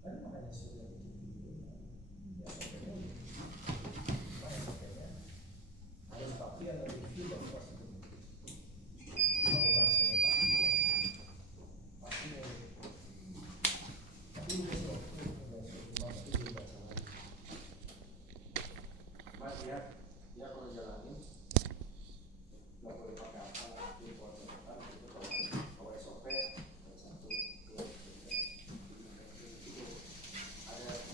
Kan makanya sudah bikin video ya pakainya harus tapi yang review baru pasti kalau bahasanya pasti tapi udah pasti dibaca lagi mas lihat dia kalau jalanin nggak boleh pakai apa nanti buat catatan itu kalau SOP satu dua tiga ada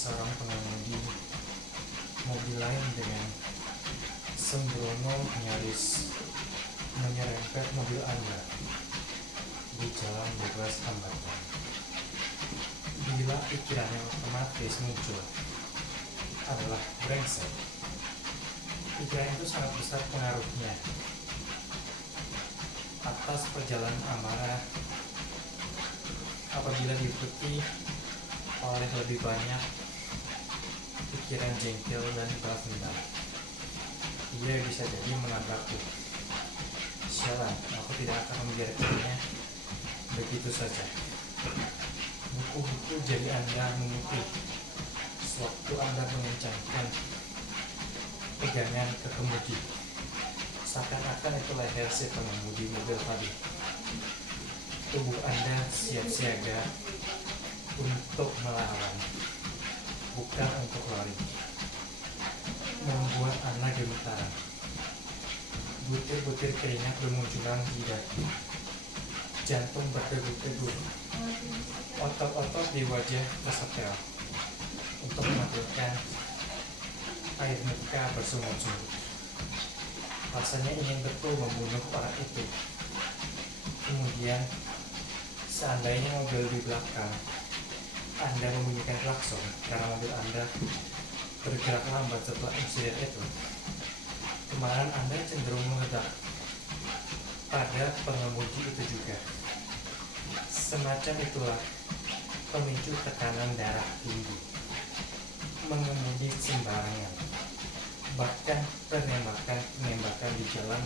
seorang pengemudi mobil lain dengan sembrono nyaris menyerempet mobil Anda di jalan bebas hambatan. Bila pikiran yang otomatis muncul adalah brengsek, pikiran itu sangat besar pengaruhnya atas perjalanan amarah apabila diikuti oleh lebih banyak pikiran jengkel dan balas dendam. Ia bisa jadi menabrakku. Sialan, aku tidak akan membiarkannya begitu saja. Buku-buku jadi Anda memutih sewaktu Anda mengencangkan pegangan ke kemudi. Seakan-akan itu leher si pengemudi mobil tadi. Tubuh Anda siap siaga untuk melawan, bukan untuk lari. Membuat Anda gemetaran. Butir-butir keringat bermunculan di dahi. Jantung berdegup-degup. Otot-otot di wajah tersetel untuk menampilkan air muka bersungut-sungut. Rasanya ingin betul membunuh orang itu. Kemudian, seandainya mobil di belakang Anda membunyikan klakson karena mobil Anda bergerak lambat setelah insiden itu, kemarahan Anda cenderung meledak pada pengemudi itu juga. Semacam itulah pemicu tekanan darah tinggi, mengemudi sembarangan, bahkan penembakan di jalan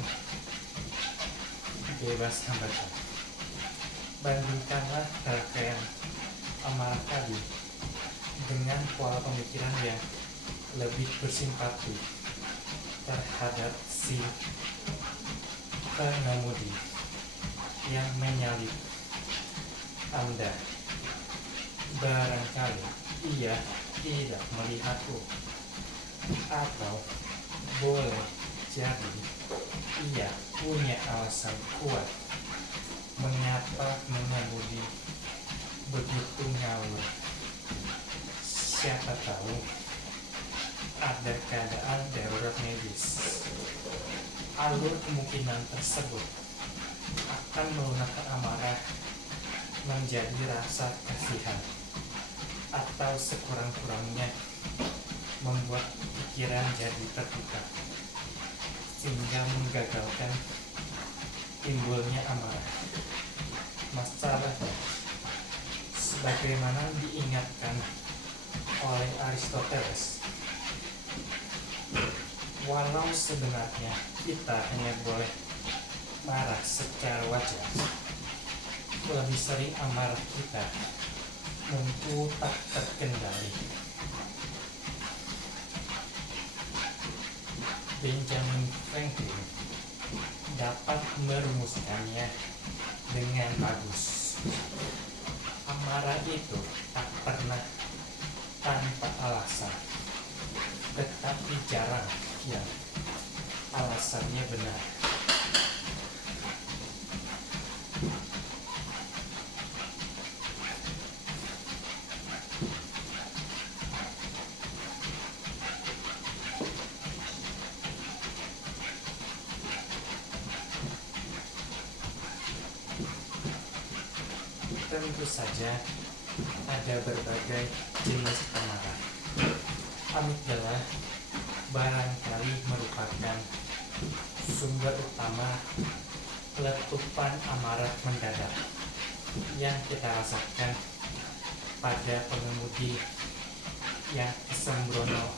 bebas hambatan. Bandingkanlah rangkaian amarah tadi dengan pola pemikiran yang lebih bersimpati terhadap si pengemudi yang menyalip Anda. Barangkali ia tidak melihatku, atau boleh jadi ia punya alasan kuat mengapa mengemudi begitu ngawur. Siapa tahu ada keadaan darurat medis. Alur kemungkinan tersebut akan melunakkan amarah menjadi rasa kasihan, atau sekurang-kurangnya membuat pikiran jadi terbuka sehingga menggagalkan timbulnya amarah. Masalahnya, sebagaimana diingatkan oleh Aristoteles, walau sebenarnya kita hanya boleh marah secara wajar, lebih sering amarah kita tentu tak terkendali. Benjamin Franklin dapat merumuskannya dengan bagus. Amarah itu tak pernah tanpa alasan, tetapi jarang yang alasannya benar. Tentu saja ada berbagai jenis amarah. Amigdala barangkali merupakan sumber utama letupan amarah mendadak yang kita rasakan pada pengemudi yang sembrono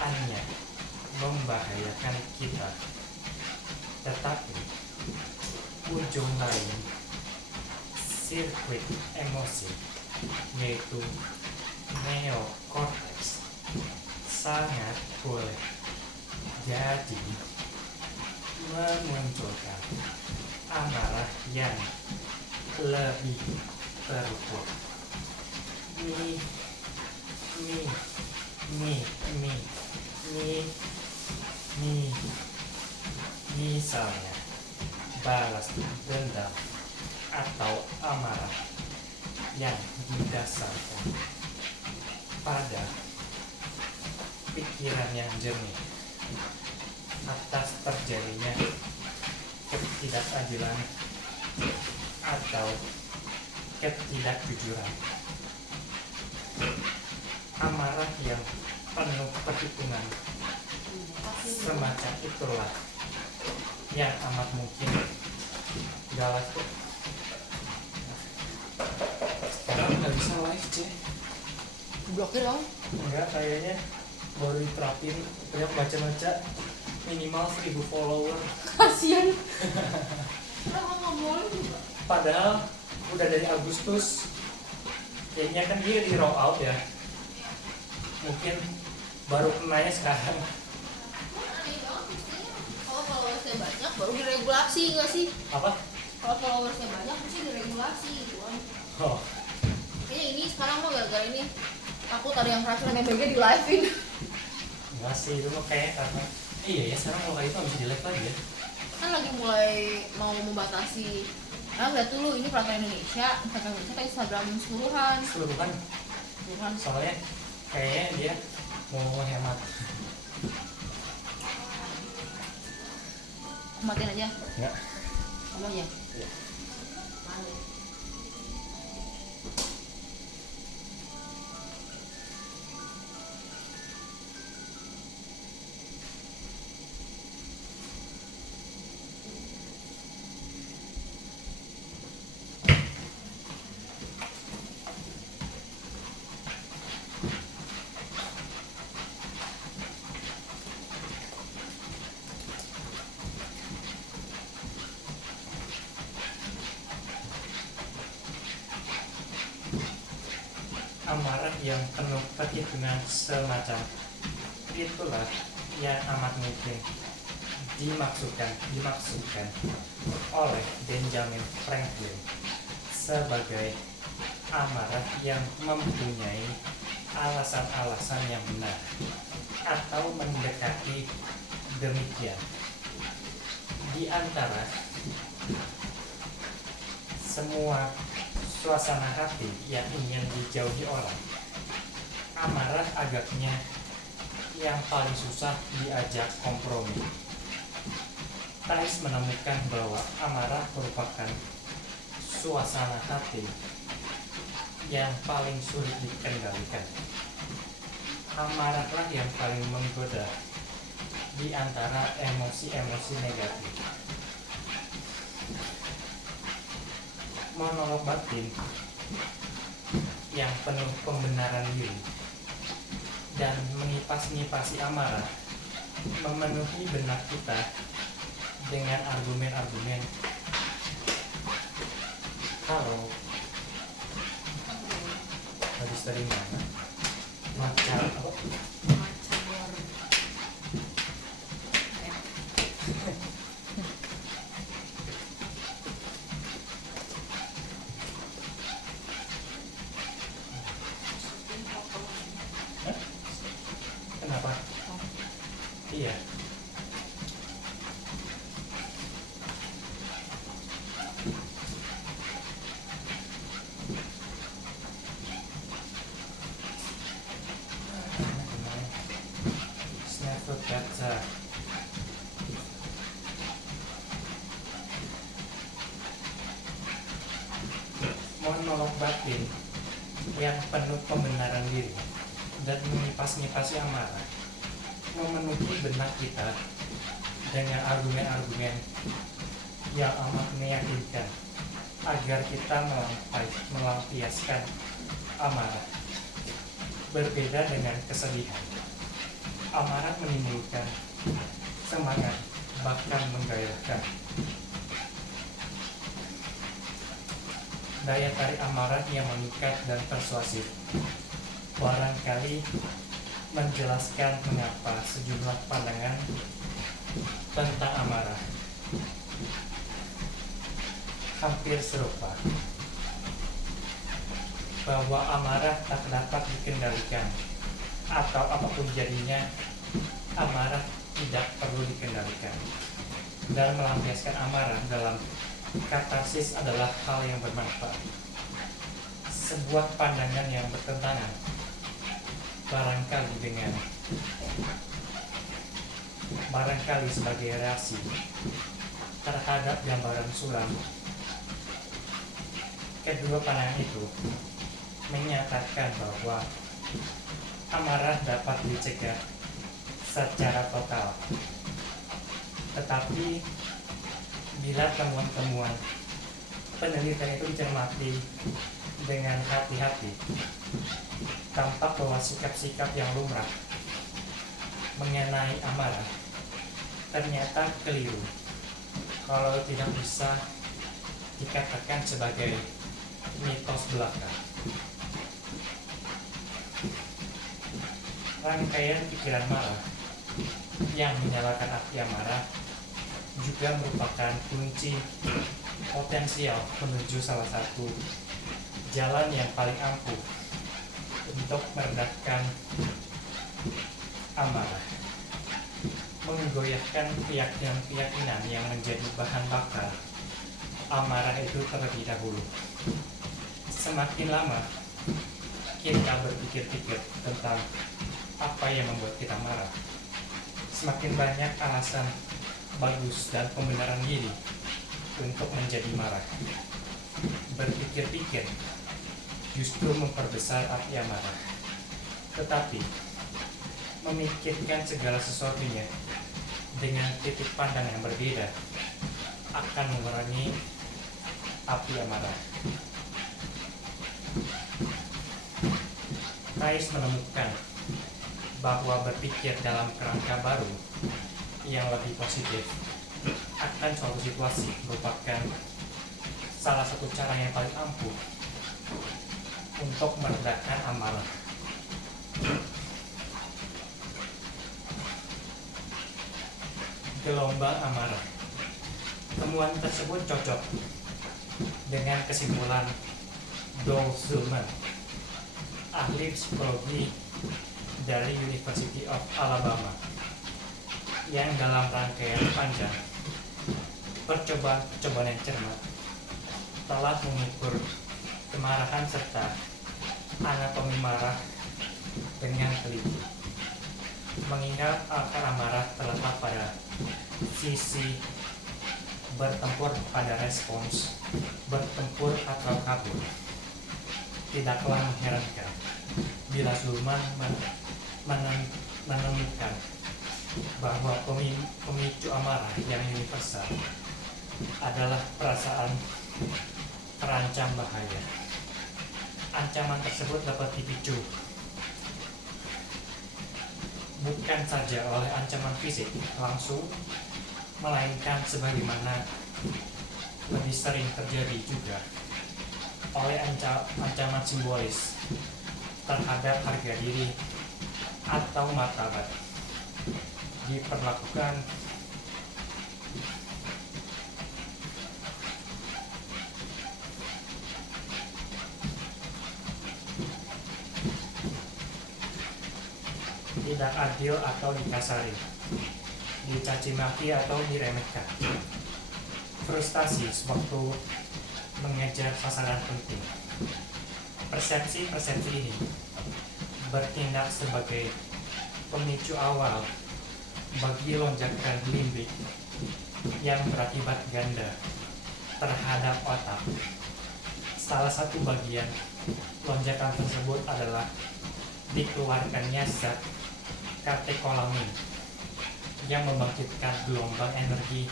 annya membahayakan kita. Tetapi ujung lain sirkuit emosi, yaitu neokortex, sangat boleh jadi memunculkan amarah yang lebih terukur. Misalnya balas dendam atau amarah yang didasarkan pada pikiran yang jernih atas terjadinya ketidakadilan atau ketidakjujuran. Amarah yang penuh perhitungan semacam itulah yang amat mungkin galak tuh. Sekarang nggak bisa live C. Blokir dong. Enggak, kayaknya baru diterapin. Banyak baca-baca minimal 1000 follower. Kasian. Kenapa nggak boleh juga? Padahal udah dari Agustus. Kayaknya kan dia di roll out ya. Mungkin baru kenanya sekarang. Aneh banget mestinya. Kalau followersnya banyak baru diregulasi nggak sih? Apa? Kalau followersnya banyak mesti diregulasi gitu kan. Oh, Kayaknya ini sekarang mah gara-gara ini takut ada yang keracunan MBG di live-in. enggak sih, itu mah kayak karena iya ya sekarang kalau kayak itu nggak bisa di live lagi ya. Kan lagi mulai mau membatasi. Nah, lihat dulu ini peraturan Indonesia ke Instagram keseluruhan. Keseluruhan soalnya kayaknya dia mau hemat. Matiin aja. Enggak. Kamu aja. Iya. Mana? Amarah yang penuh perhitungan semacam itulah yang amat mungkin dimaksudkan oleh Benjamin Franklin sebagai amarah yang mempunyai alasan-alasan yang benar atau mendekati demikian. Di antara semua suasana hati yang ingin dijauhi orang, amarah agaknya yang paling susah diajak kompromi. Thais menemukan bahwa amarah merupakan suasana hati yang paling sulit dikendalikan. Amarahlah yang paling menggoda di antara emosi-emosi negatif. Monolog batin yang penuh pembenaran diri dan mengipas-ngipasi amarah memenuhi benak kita dengan argumen-argumen kalau habis dari mana macam apa Macam luar. kenapa iya it's never better. Monolog batin yang penuh pembenaran diri dan mengipas-ngipasi amarah memenuhi benak kita dengan argumen-argumen yang amat meyakinkan agar kita melampiaskan amarah. Berbeda dengan kesedihan, amarah menimbulkan semangat bahkan menggairahkan. Daya tarik amarah yang memikat dan persuasif barangkali menjelaskan mengapa sejumlah pandangan tentang amarah hampir serupa, bahwa amarah tak dapat dikendalikan atau apapun jadinya, amarah tidak perlu dikendalikan, dan melampiaskan amarah dalam katarsis adalah hal yang bermanfaat. Sebuah pandangan yang bertentangan barangkali sebagai reaksi terhadap gambaran suram. Kedua pandangan itu menyatakan bahwa amarah dapat dicegah secara total. Tetapi bila temuan-temuan penelitian itu dicermati dengan hati-hati, tampak bahwa sikap-sikap yang lumrah mengenai amarah ternyata keliru kalau tidak bisa dikatakan sebagai mitos belaka. Rangkaian pikiran marah yang menyalakan api amarah juga merupakan kunci potensial menuju salah satu jalan yang paling ampuh untuk meredakan amarah, menggoyahkan keyakinan-keyakinan yang menjadi bahan bakar amarah itu terlebih dahulu. Semakin lama kita berpikir-pikir tentang apa yang membuat kita marah, semakin banyak alasan bagus dan pembenaran diri untuk menjadi marah. Berpikir-pikir justru memperbesar api amarah, tetapi memikirkan segala sesuatunya dengan titik pandang yang berbeda akan mengurangi api amarah. Thais menemukan bahwa berpikir dalam kerangka baru yang lebih positif akan suatu situasi merupakan salah satu cara yang paling ampuh untuk meredakan amarah. Gelombang amarah. Temuan tersebut cocok dengan kesimpulan Doug Zulman, ahli psikologi dari University of Alabama, yang dalam rangkaian panjang percobaan yang cermat telah mengukur kemarahan serta anatomi marah dengan teliti. Mengingat akar amarah terletak pada sisi bertempur pada respons bertempur atau kabur, tidaklah mengherankan bila Zulman menemukan bahwa pemicu amarah yang universal adalah perasaan terancam bahaya. Ancaman tersebut dapat dipicu bukan saja oleh ancaman fisik langsung, melainkan sebagaimana lebih sering terjadi juga oleh ancaman simbolis terhadap harga diri atau martabat diperlakukan tidak adil atau dikasari, dicaci maki atau diremehkan. Frustasi sewaktu mengejar sasaran penting. Persepsi-persepsi ini bertindak sebagai pemicu awal bagi lonjakan limbik yang berakibat ganda terhadap otak. Salah satu bagian lonjakan tersebut adalah dikeluarkannya zat katekolamin yang membangkitkan gelombang energi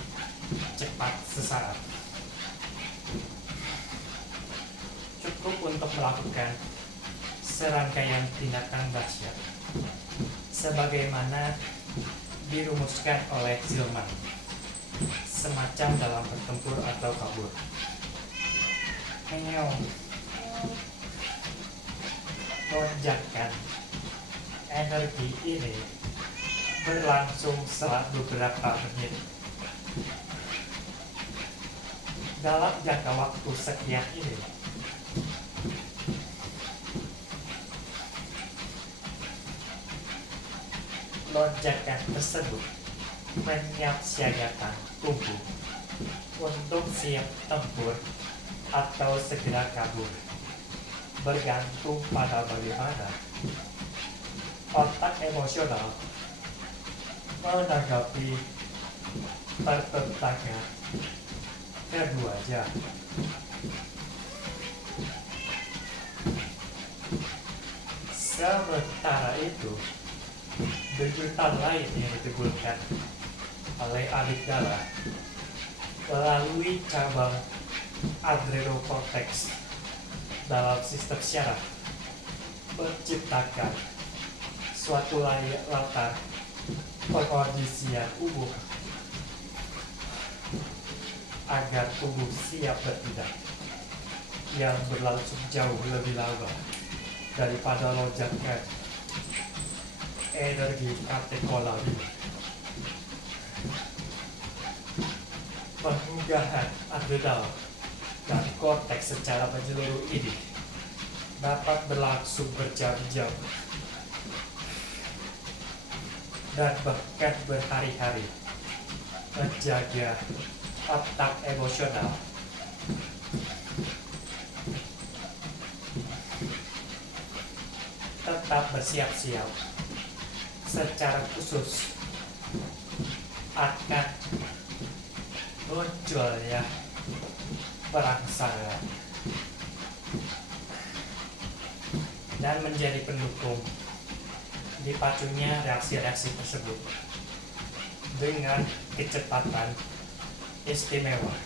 cepat sesaat. Cukup untuk melakukan serangkaian tindakan dahsyat sebagaimana dirumuskan oleh Zulman, semacam dalam bertempur atau kabur. Lonjakan energi ini berlangsung selama beberapa menit. Dalam jangka waktu sekian ini, lonjakan tersebut menyiapsiagakan tubuh untuk siap tempur atau segera kabur, bergantung pada bagaimana otak emosional menanggapi pertentangan keduanya. Sementara itu, degutan lain yang ditimbulkan oleh amigdala melalui cabang adrenocortex dalam sistem syaraf menciptakan suatu latar pengondisian umum agar tubuh siap bertindak yang berlangsung jauh lebih lama daripada lonjakan energi katekolami. Pengunggahan adrenal dan korteks secara menyeluruh ini dapat berlangsung berjam-jam dan bahkan berhari-hari, menjaga otak emosional tetap bersiap-siap secara khusus akan munculnya perangsangan dan menjadi pendukung dipacunya reaksi-reaksi tersebut dengan kecepatan istimewa.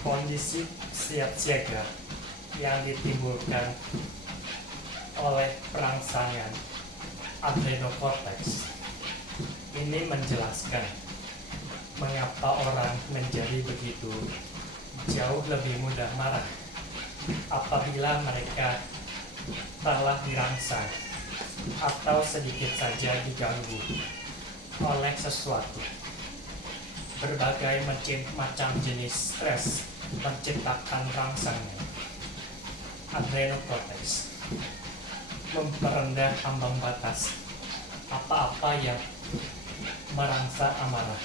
Kondisi siap siaga yang ditimbulkan oleh perangsangan adrenocortex ini menjelaskan mengapa orang menjadi begitu jauh lebih mudah marah apabila mereka telah dirangsang atau sedikit saja diganggu oleh sesuatu. Berbagai macam jenis stres menciptakan rangsangan adrenocortex, memperendah ambang batas apa-apa yang merangsang amarah.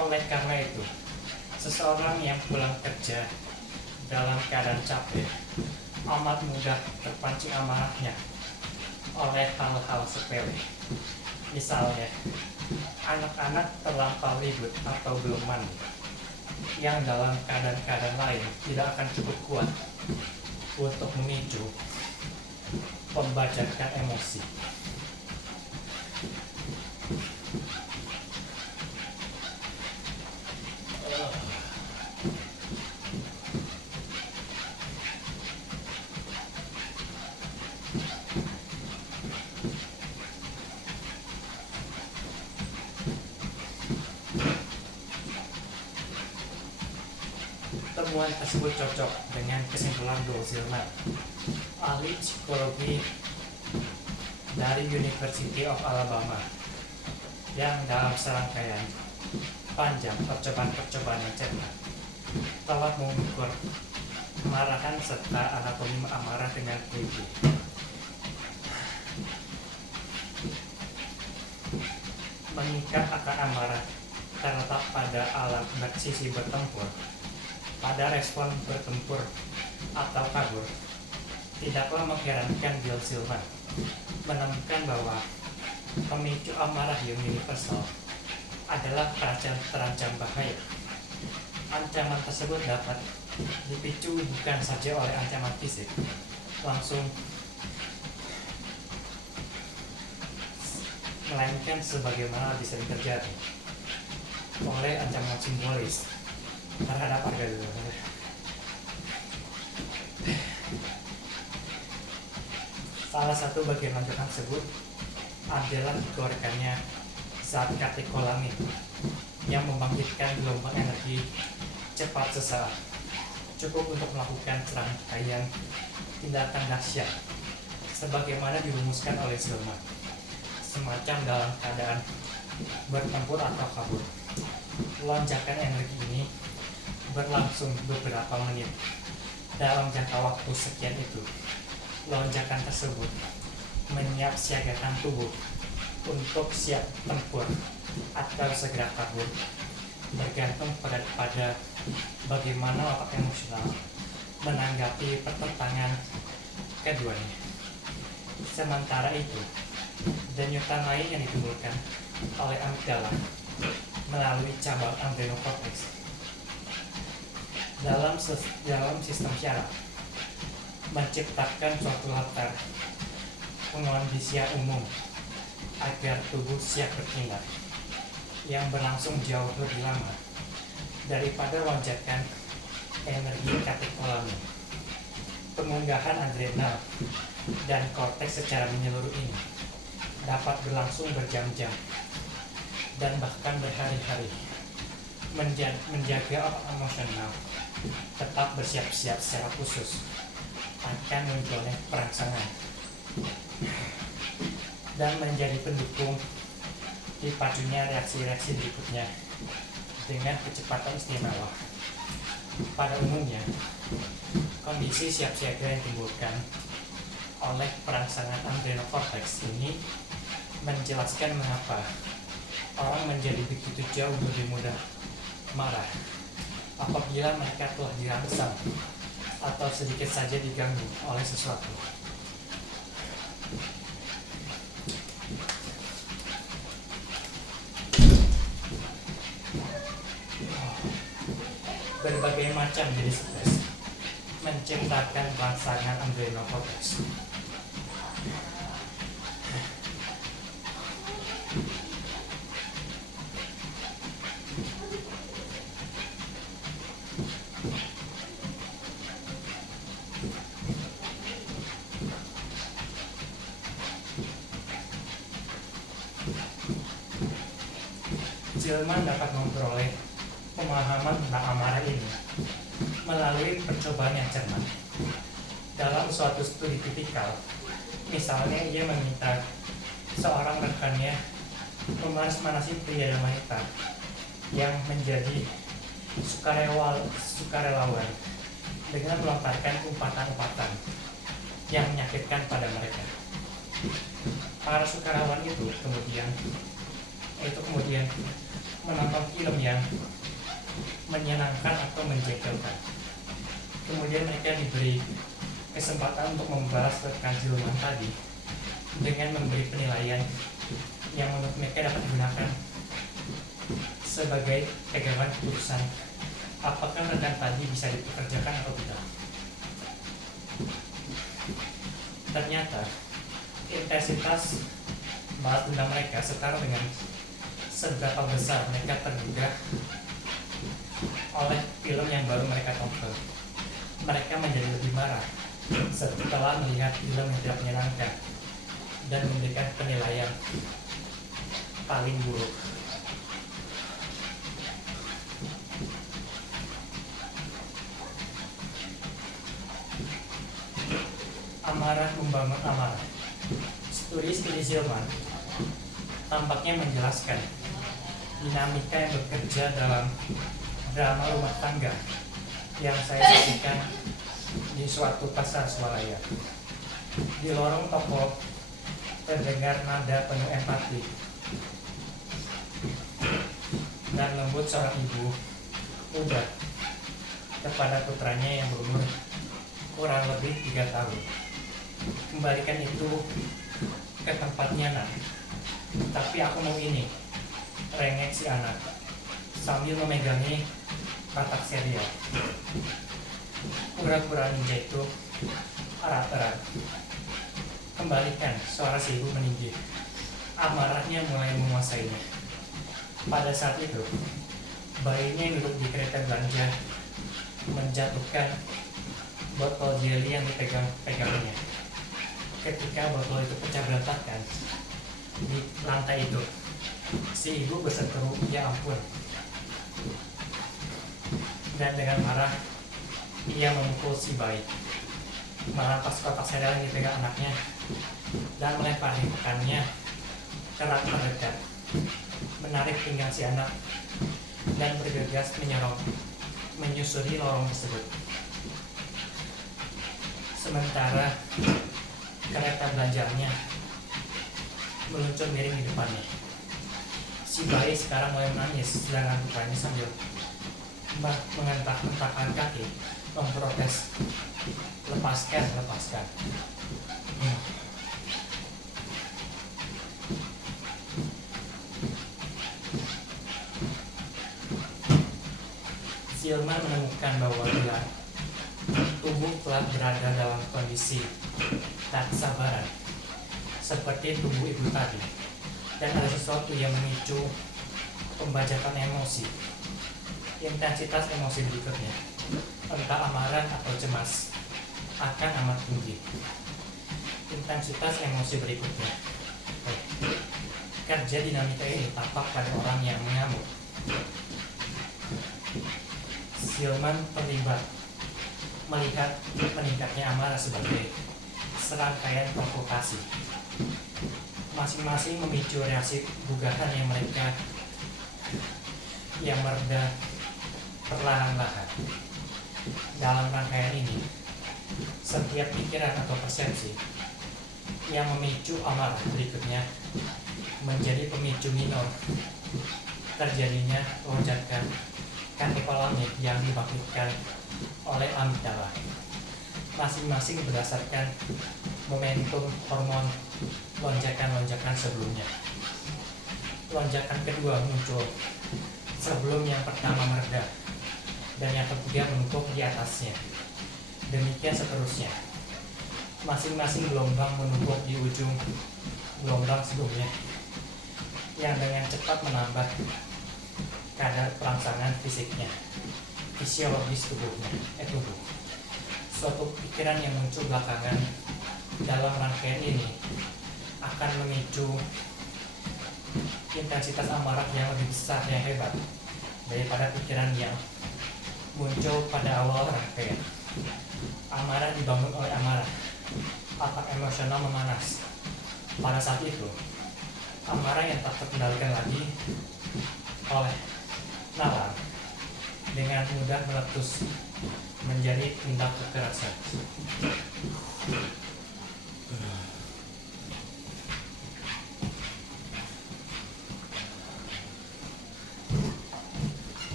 Oleh karena itu, seseorang yang pulang kerja dalam keadaan capek amat mudah terpancing amarahnya oleh hal-hal sepele. Misalnya, anak-anak terlampau ribut atau belum mandi, yang dalam keadaan-keadaan lain tidak akan cukup kuat untuk memicu pembajakan emosi. Temuan tersebut cocok dengan kesimpulan Joel Zillman, ahli psikologi dari University of Alabama, yang dalam serangkaian panjang percobaan-percobaan yang cermat telah mengukur kemarahan serta anatomi amarah dengan teliti. Mengikat akan amarah terletak pada alat sisi bertempur, pada respon bertempur atau kabur. Tidaklah mengherankan Joel Zillman menemukan bahwa pemicu amarah yang universal adalah terancam bahaya. Ancaman tersebut dapat dipicu bukan saja oleh ancaman fisik langsung, melainkan sebagaimana bisa terjadi oleh ancaman simbolis terhadap harga diri. Salah satu bagian ancaman tersebut adalah dikeluarkannya zat katekolamin yang membangkitkan gelombang energi cepat sesaat, cukup untuk melakukan serangkaian tindakan dahsyat sebagaimana dirumuskan oleh Zillman, semacam dalam keadaan bertempur atau kabur. Lonjakan energi ini berlangsung beberapa menit. Dalam jangka waktu sekian itu, lonjakan tersebut menyiapsiagakan tubuh untuk siap tempur atau segera kabur, bergantung pada bagaimana otak emosional menanggapi pertentangan keduanya. Sementara itu, denyutan lain yang ditimbulkan oleh amigdala melalui cabang adrenocortex dalam sistem syaraf menciptakan suatu latar pengkondisian umum agar tubuh siap bertindak yang berlangsung jauh lebih lama daripada lonjakan energi katekolami. Pemunggahan adrenal dan korteks secara menyeluruh ini dapat berlangsung berjam-jam dan bahkan berhari-hari, menjaga otak emosional tetap bersiap-siap secara khusus akan munculnya perangsangan dan menjadi pendukung dipacunya reaksi-reaksi berikutnya dengan kecepatan istimewa. Pada umumnya, kondisi siap siaga yang ditimbulkan oleh perangsangan adrenocortex ini menjelaskan mengapa orang menjadi begitu jauh lebih mudah marah apabila mereka telah dirangsang atau sedikit saja diganggu oleh sesuatu. Berbagai macam jenis stres menciptakan rangsangan adrenocortex. Jelma dapat memperoleh pemahaman tentang amarah ini melalui percobaan yang cermat. Dalam suatu studi tipikal, misalnya ia meminta seorang rekannya memanas-manasi pria dan wanita yang menjadi sukarelawan dengan melontarkan umpatan-umpatan yang menyakitkan pada mereka. Para sukarelawan itu kemudian menonton film yang menyenangkan atau menjengkelkan. Kemudian mereka diberi kesempatan untuk membalas rekan Jelma tadi dengan memberi penilaian yang menurut mereka dapat digunakan sebagai pegangan keputusan apakah rekan tadi bisa dipekerjakan atau tidak. Ternyata intensitas balas dendam mereka setara dengan seberapa besar mereka tergugah oleh film yang baru mereka tonton. Mereka menjadi lebih marah setelah melihat film yang tidak menyenangkan dan memberikan penilaian paling buruk. Amarah membangun amarah. Studi Zillman tampaknya menjelaskan dinamika yang bekerja dalam drama rumah tangga yang saya saksikan di suatu pasar swalaya. Di lorong toko terdengar nada penuh empati dan lembut seorang ibu muda kepada putranya yang berumur kurang lebih 3 tahun. Kembalikan itu ke tempatnya, nak. Tapi aku mau ini, rengek si anak sambil memegangi katak serial. Pura-pura ninja itu erat-erat. Kembalikan, suara si ibu meninggi. Amarahnya mulai menguasainya. Pada saat itu, bayinya yang duduk di kereta belanja menjatuhkan botol jelly yang dipegang-pegangnya. Ketika botol itu pecah berantakan di lantai itu, si ibu berseteru, "Ya ampun!" Dan dengan marah, ia memukul si bayi, merampas kotak serial yang dipegang anaknya, dan melemparkannya ke rak terdekat, menarik pinggang si anak, dan bergegas menyusuri lorong tersebut. Sementara kereta belanjanya meluncur miring di depannya. Si bayi sekarang mulai menangis, sedangkan putranya sambil mengentak-entakkan kaki memprotes, lepaskan. Zielman menemukan bahwa bila tubuh telah berada dalam kondisi tak sabaran seperti tubuh ibu tadi, dan ada sesuatu yang memicu pembajakan emosi, intensitas emosi berikutnya, entah amarah atau cemas, akan amat tinggi. Intensitas emosi berikutnya, kerja dinamika ini tampak pada orang yang mengamuk. Zielman terlibat melihat meningkatnya amarah sebagai serangkaian provokasi. Masing-masing memicu reaksi gugahan yang mereda perlahan-lahan. Dalam rangkaian ini, setiap pikiran atau persepsi yang memicu amarah berikutnya menjadi pemicu minor terjadinya lonjakan katekolamik yang dibangkitkan oleh amigdala, masing-masing berdasarkan momentum hormon lonjakan-lonjakan sebelumnya. Lonjakan kedua muncul sebelum yang pertama mereda, dan yang ketiga menumpuk di atasnya. Demikian seterusnya. Masing-masing gelombang menumpuk di ujung gelombang sebelumnya, yang dengan cepat menambah kadar perangsangan fisiologis tubuh. Suatu pikiran yang muncul belakangan dalam rangkaian ini akan memicu intensitas amarah yang lebih besar, yang hebat daripada pikiran yang muncul pada awal rangkaian. Amarah dibangun oleh amarah, otak emosional memanas. Pada saat itu, amarah yang tak terkendalikan lagi oleh nalar dengan mudah meletus menjadi tindak kekerasan.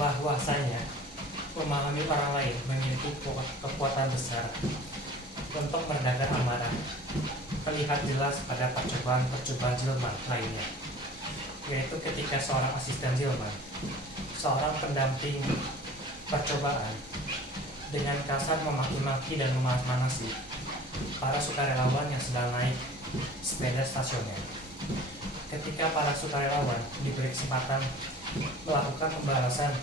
Bahwasanya memahami orang lain memiliki kekuatan besar untuk meredakan amarah terlihat jelas pada percobaan Zielman lainnya, yaitu ketika seorang asisten Zielman, seorang pendamping percobaan, dengan kasar memaki-maki dan memanas-manasi para sukarelawan yang sedang naik sepeda stasioner. Ketika para sukarelawan diberi kesempatan melakukan pembalasan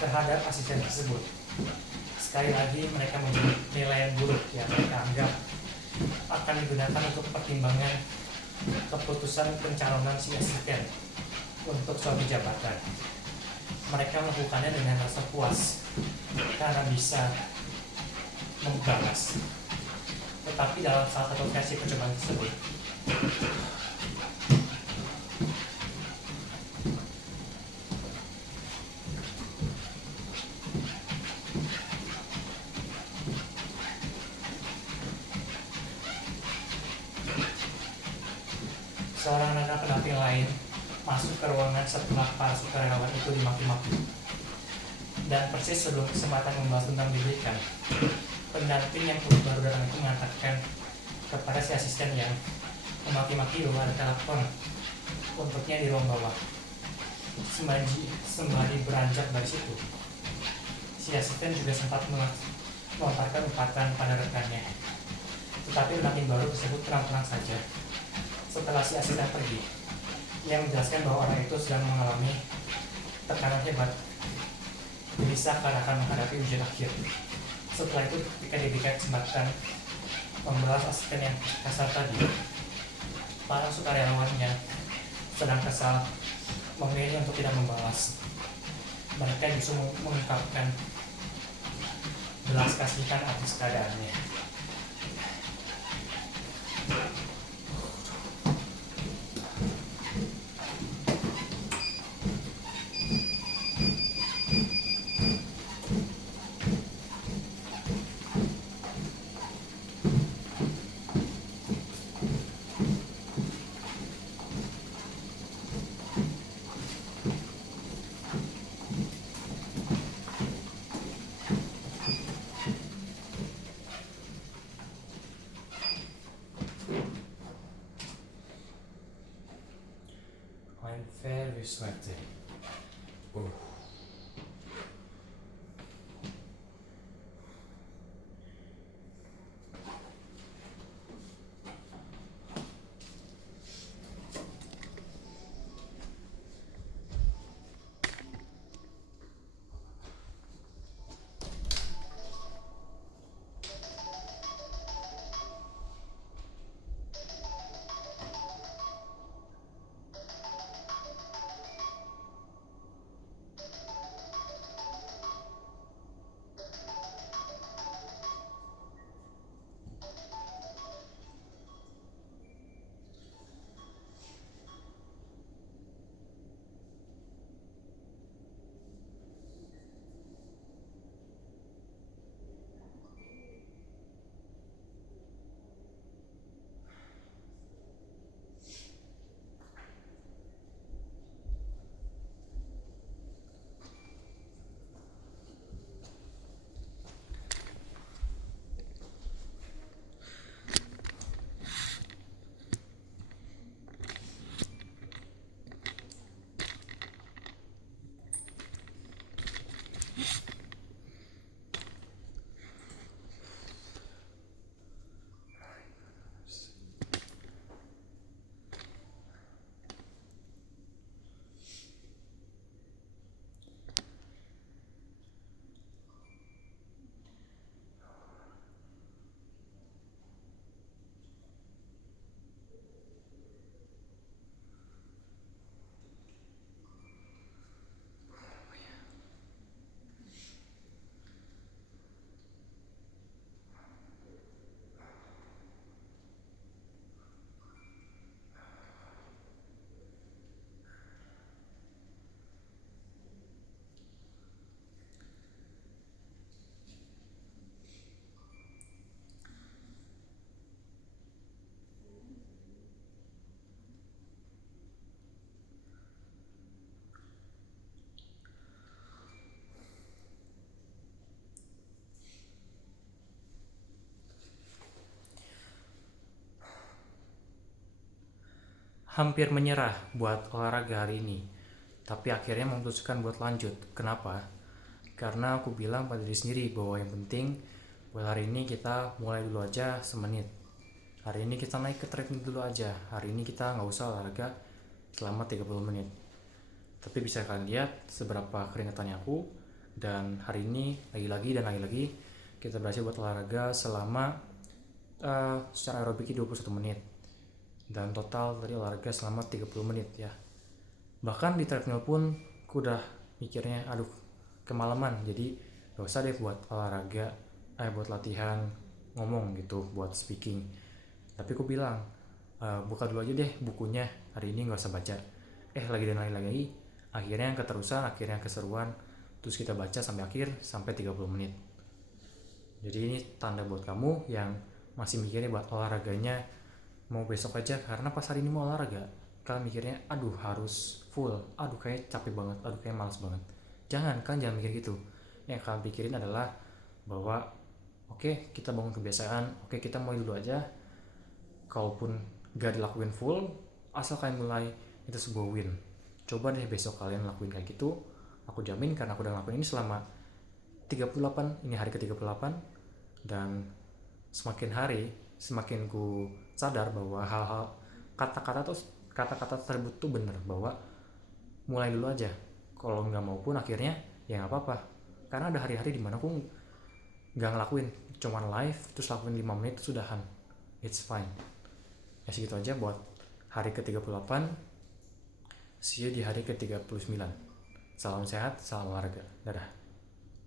terhadap asisten tersebut, sekali lagi mereka memberi penilaian buruk yang mereka anggap akan digunakan untuk pertimbangan keputusan pencalonan si asisten untuk suatu jabatan. Mereka melakukannya dengan rasa puas karena bisa membalas. Tetapi dalam salah satu versi percobaan tersebut, seorang anak pendamping lain masuk ke ruangan setelah para sukarelawan itu dimaki-maki. Dan persis sebelum kesempatan membahas tentang diberikan, pendamping yang baru datang itu mengatakan kepada si asisten yang memaki-maki bahwa ada telepon untuknya di ruang bawah. Sembari beranjak dari situ, si asisten juga sempat melontarkan umpatan pada rekannya. Tetapi pendamping baru tersebut terang-terang saja setelah si asisten pergi yang menjelaskan bahwa orang itu sedang mengalami tekanan hebat, bisa akan menghadapi ujian akhir. Setelah itu ketika diberikan kesempatan membalas asisten yang kasar tadi, para sukarelawannya sedang kesal memilih untuk tidak membalas. Mereka justru mengungkapkan belas kasihan atas keadaannya. I'm very sweaty. Hampir menyerah buat olahraga hari ini, tapi akhirnya memutuskan buat lanjut. Kenapa? Karena aku bilang pada diri sendiri bahwa yang penting buat hari ini kita mulai dulu aja semenit. Hari ini kita naik ke treadmill dulu aja. Hari ini kita nggak usah olahraga selama 30 menit. Tapi bisa kalian lihat seberapa keringetannya aku. Dan hari ini lagi-lagi kita berhasil buat olahraga selama secara aerobik 21 menit. Dan total tadi olahraga selama 30 menit ya. Bahkan di treadmill pun aku udah mikirnya aduh kemalaman, jadi gak usah deh buat olahraga buat latihan ngomong gitu, buat speaking. Tapi aku bilang buka dulu aja deh bukunya, hari ini gak usah baca. Lagi dan lagi akhirnya keterusan, akhirnya keseruan, terus kita baca sampai akhir, sampai 30 menit. Jadi ini tanda buat kamu yang masih mikirnya buat olahraganya mau besok aja karena pas hari ini mau olahraga, kalian mikirnya aduh harus full, aduh kayak capek banget, aduh kayak malas banget. Jangan mikir gitu. Yang kalian pikirin adalah bahwa oke, kita bangun kebiasaan, oke, kita mulai dulu aja. Kalaupun gak dilakuin full, asal kalian mulai, itu sebuah win. Coba deh besok kalian lakuin kayak gitu. Aku jamin karena aku udah ngelakuin ini selama 38, ini hari ke-38. Dan semakin hari semakin ku sadar bahwa hal-hal kata-kata kata-kata tersebut tuh bener, bahwa mulai dulu aja. Kalau nggak mau pun akhirnya ya nggak apa-apa, karena ada hari-hari dimana aku nggak ngelakuin, cuman live terus lakuin 5 menit sudahan, it's fine. Ya segitu aja buat hari ke-38. See you di hari ke-39. Salam sehat, salam olahraga, dadah.